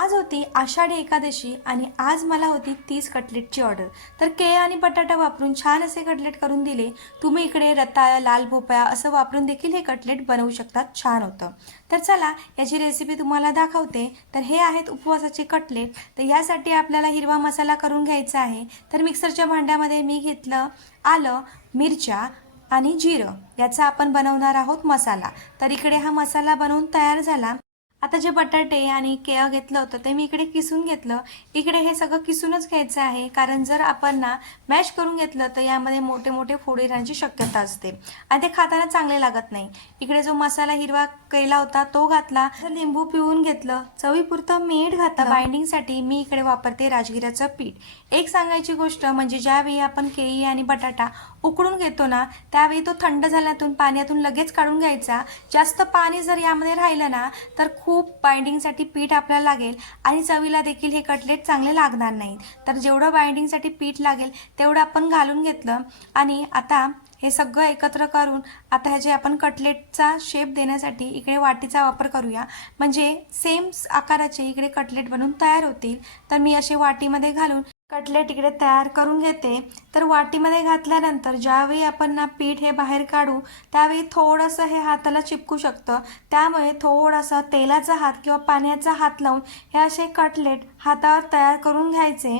आज होती आषाढी एकादशी आणि आज मला होती 30 कटलेटची ऑर्डर. तर केळी आणि बटाटा वापरून छान असे कटलेट करून दिले. तुम्ही इकडे रताळा, लाल भोपळा असं वापरून देखील हे कटलेट बनवू शकतात. छान होतं. तर चला याची रेसिपी तुम्हाला दाखवते. तर हे आहेत उपवासाचे कटलेट. तर यासाठी आपल्याला हिरवा मसाला करून घ्यायचा आहे. तर मिक्सरच्या भांड्यामध्ये मी घेतलं आलं, मिरच्या आणि जिरं याचा आपण बनवणार आहोत मसाला. तर इकडे हा मसाला बनवून तयार झाला. आता जे बटाटे आणि केळं घेतलं होतं ते मी इकडे किसून घेतलं. इकडे हे सगळं किसूनच घ्यायचं आहे, कारण जर आपण ना मॅश करून घेतलं तर यामध्ये मोठे मोठे फोड येण्याची शक्यता असते आणि ते खाताना चांगले लागत नाही. इकडे जो मसाला हिरवा केला होता तो घातला, लिंबू पिळून घेतलं, चवीपुरतं मीठ घातलं. बाइंडिंगसाठी मी इकडे वापरते राजगिराचं पीठ. एक सांगायची गोष्ट म्हणजे ज्यावेळी आपण केळी आणि बटाटा उकडून घेतो ना त्यावेळी तो थंड झाल्यातून पाण्यातून लगेच काढून घ्यायचा. जास्त पाणी जर यामध्ये राहिलं ना तर खूप बाइंडिंगसाठी पीठ आपल्याला लागेल आणि चवीला देखील हे कटलेट चांगले लागणार नाहीत. तर जेवढं बाइंडिंगसाठी पीठ लागेल तेवढं आपण घालून घेतलं आणि आता हे सगळं एकत्र करून आता ह्याचे आपण कटलेटचा शेप देण्यासाठी इकडे वाटीचा वापर करूया, म्हणजे सेम आकाराचे इकडे कटलेट बनवून तयार होतील. तर मी असे वाटीमध्ये घालून कटलेट इकडे तयार करून घेते. तर वाटीमध्ये घातल्यानंतर ज्यावेळी आपण ना पीठ हे बाहेर काढू त्यावेळी थोडंसं हे हाताला चिपकू शकतं. त्यामुळे थोडासा तेलाचा हात किंवा पाण्याचा हात लावून हे असे कटलेट हातावर तयार करून घ्यायचे,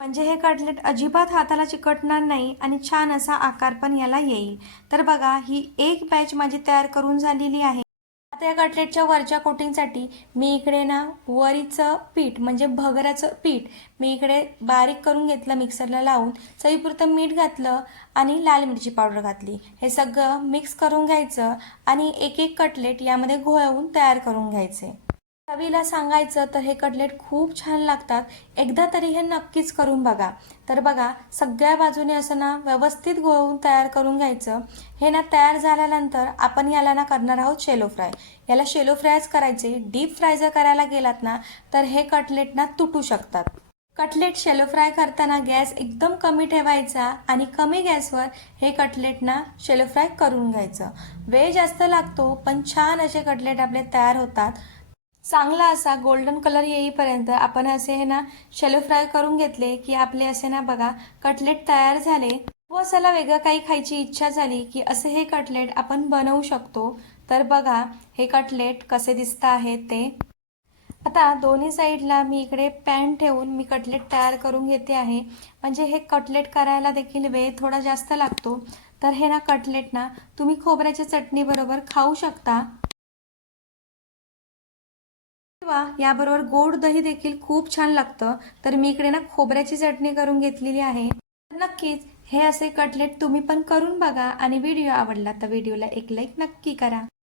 म्हणजे हे कटलेट अजिबात हाताला चिकटणार नाही आणि छान असा आकार पण याला येईल. तर बघा ही एक बॅच माझी तयार करून झालेली आहे. आता या कटलेटच्या वरच्या कोटिंगसाठी मी इकडे ना वरीचं पीठ म्हणजे भगराचं पीठ मी इकडे बारीक करून घेतलं मिक्सरला लावून. चवीपुरतं मीठ घातलं आणि लाल मिरची पावडर घातली. हे सगळं मिक्स करून घ्यायचं आणि एक एक कटलेट यामध्ये घोळवून तयार करून घ्यायचे. चवीला सांगायचं तर हे कटलेट खूप छान लागतात. एकदा तरी हे नक्कीच करून बघा. तर बघा सगळ्या बाजूने असं ना व्यवस्थित घोळवून तयार करून घ्यायचं. हे ना तयार झाल्यानंतर आपण याला ना करणार आहोत शेलो फ्राय. याला शेलो फ्रायच करायचे. डीप फ्राय जर करायला गेलात ना तर हे कटलेट ना तुटू शकतात. कटलेट शेलो फ्राय करताना गॅस एकदम कमी ठेवायचा आणि कमी गॅसवर हे कटलेट ना शेलो फ्राय करून घ्यायचं. वेळ जास्त लागतो पण छान असे कटलेट आपले तयार होतात. चांगला असा गोल्डन कलर येईपर्यंत आपण असे हे ना शॅलो फ्राय करून घेतले की आपले असे ना बघा कटलेट तयार झाले. उपवासाला वेगळं काही खायची इच्छा झाली की असे हे कटलेट आपण बनवू शकतो. तर बघा हे कटलेट कसे दिसत आहेत ते. आता दोन्ही साईडला मी इकडे पॅन ठेवून मी कटलेट तयार करून घेते आहे, म्हणजे हे कटलेट करायला देखील वेळ थोडा जास्त लागतो. तर हे ना कटलेट ना तुम्ही खोबऱ्याच्या चटणी बरोबर खाऊ शकता किंवा याबरोबर गोड दही देखील खूप छान लागतं. तर मी इकडे ना खोबऱ्याची चटणी करून घेतलेली आहे. नक्कीच हे असे कटलेट तुम्ही पण करून बघा आणि व्हिडिओ आवडला तर व्हिडिओला एक लाईक नक्की करा.